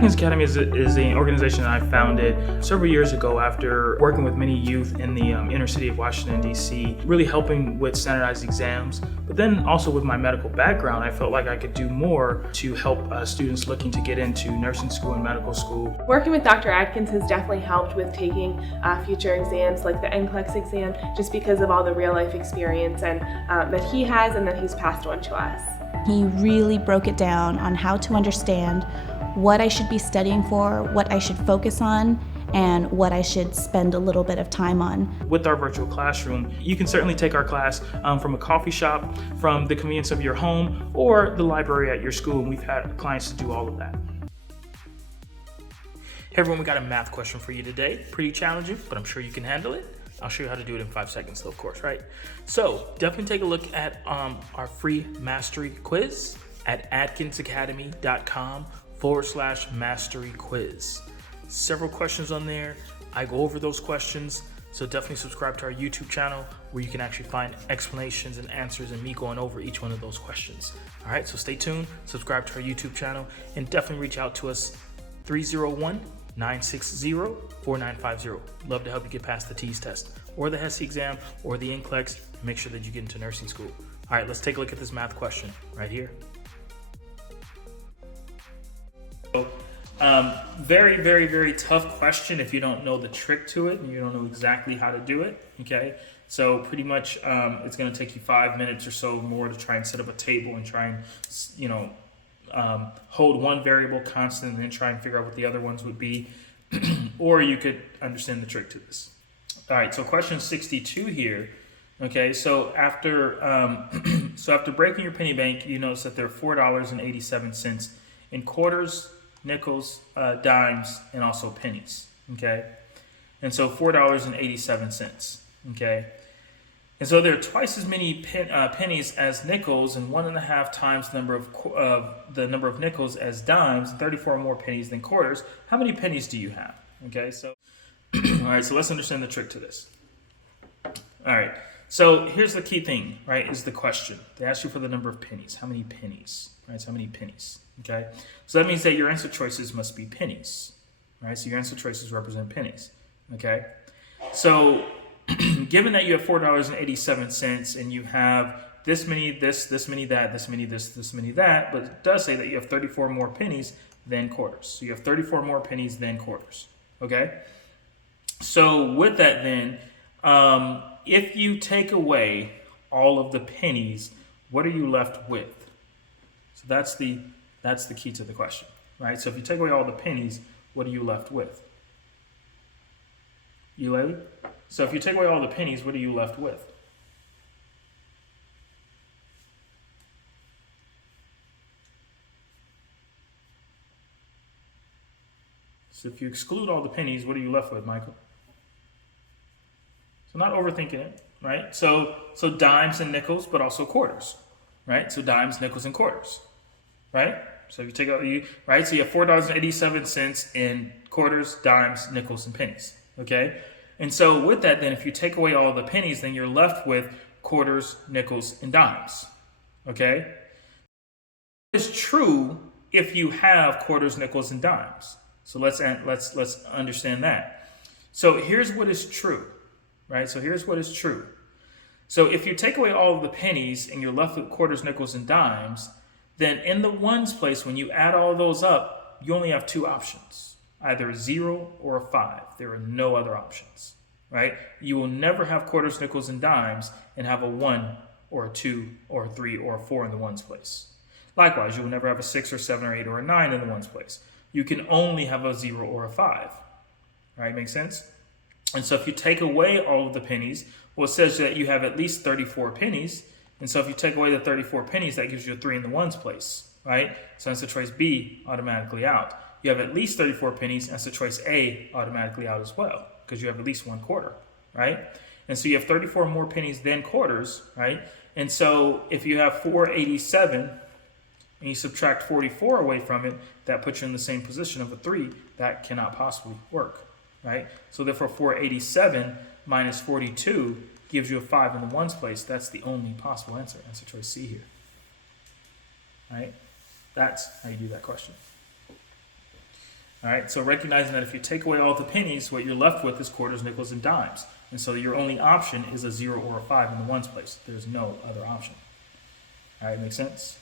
Adkins Academy is an organization that I founded several years ago after working with many youth in the inner city of Washington, D.C., really helping with standardized exams. But then also with my medical background, I felt like I could do more to help students looking to get into nursing school and medical school. Working with Dr. Adkins has definitely helped with taking future exams like the NCLEX exam, just because of all the real life experience and that he has and that he's passed on to us. He really broke it down on how to understand what I should be studying for, what I should focus on, and what I should spend a little bit of time on. With our virtual classroom, you can certainly take our class from a coffee shop, from the convenience of your home, or the library at your school, and we've had clients to do all of that. Hey everyone, we got a math question for you today. Pretty challenging, but I'm sure you can handle it. I'll show you how to do it in 5 seconds though, of course, right? So definitely take a look at our free mastery quiz at adkinsacademy.com/mastery quiz. Several questions on there. I go over those questions. So definitely subscribe to our YouTube channel where you can actually find explanations and answers and me going over each one of those questions. All right, so stay tuned, subscribe to our YouTube channel, and definitely reach out to us 301-960-4950. Love to help you get past the TEAS test or the HESI exam or the NCLEX. Make sure that you get into nursing school. All right, let's take a look at this math question right here. So, very, very, very tough question if you don't know the trick to it and you don't know exactly how to do it, okay? So pretty much it's gonna take you 5 minutes or so more to try and set up a table and try and, hold one variable constant and then try and figure out what the other ones would be. Or you could understand the trick to this. All right, so question 62 here. Okay, so after breaking your penny bank, you notice that there are $4.87 in quarters, nickels, dimes, and also pennies. Okay, and so $4.87. Okay, and so there are twice as many pennies as nickels, and 1.5 times the number of nickels as dimes, and 34 more pennies than quarters. How many pennies do you have? Okay, so all right, so let's understand the trick to this. All right, so here's the key thing, right? Is the question. They ask you for the number of pennies. How many pennies? Right? So how many pennies? Okay, so that means that your answer choices must be pennies, right? So your answer choices represent pennies. Okay, so given that you have $4.87 and you have this many this many that, this many this many that, but it does say that you have 34 more pennies than quarters. So you have 34 more pennies than quarters. Okay, so with that then, if you take away all of the pennies, what are you left with? So that's the key to the question, right? So if you take away all the pennies, what are you left with? You ready? So if you take away all the pennies, what are you left with? So if you exclude all the pennies, what are you left with, Michael? So not overthinking it, right? So dimes and nickels, but also quarters, right? So dimes, nickels, and quarters, right? So if you take out right? So you have $4.87 in quarters, dimes, nickels, and pennies, okay? And so with that, then if you take away all the pennies, then you're left with quarters, nickels, and dimes, okay? It's true if you have quarters, nickels, and dimes. So let's understand that. So here's what is true, right? So here's what is true. So if you take away all of the pennies and you're left with quarters, nickels, and dimes, then in the ones place, when you add all those up, you only have 2 options, either a 0 or a 5. There are no other options, right? You will never have quarters, nickels, and dimes and have a 1 or a 2 or a 3 or a 4 in the ones place. Likewise, you will never have a 6 or 7 or 8 or a 9 in the ones place. You can only have a 0 or a 5, right? Make sense? And so if you take away all of the pennies, well, it says that you have at least 34 pennies. And so if you take away the 34 pennies, that gives you a 3 in the ones place, right? So answer choice B automatically out. You have at least 34 pennies, answer choice A automatically out as well, because you have at least 1 quarter, right? And so you have 34 more pennies than quarters, right? And so if you have 487 and you subtract 44 away from it, that puts you in the same position of a 3. That cannot possibly work, right? So therefore 487 minus 42 gives you a 5 in the ones place. That's the only possible answer. Answer choice C here, right? That's how you do that question. All right, so recognizing that if you take away all the pennies, what you're left with is quarters, nickels, and dimes. And so your only option is a 0 or a 5 in the ones place. There's no other option. All right, make sense?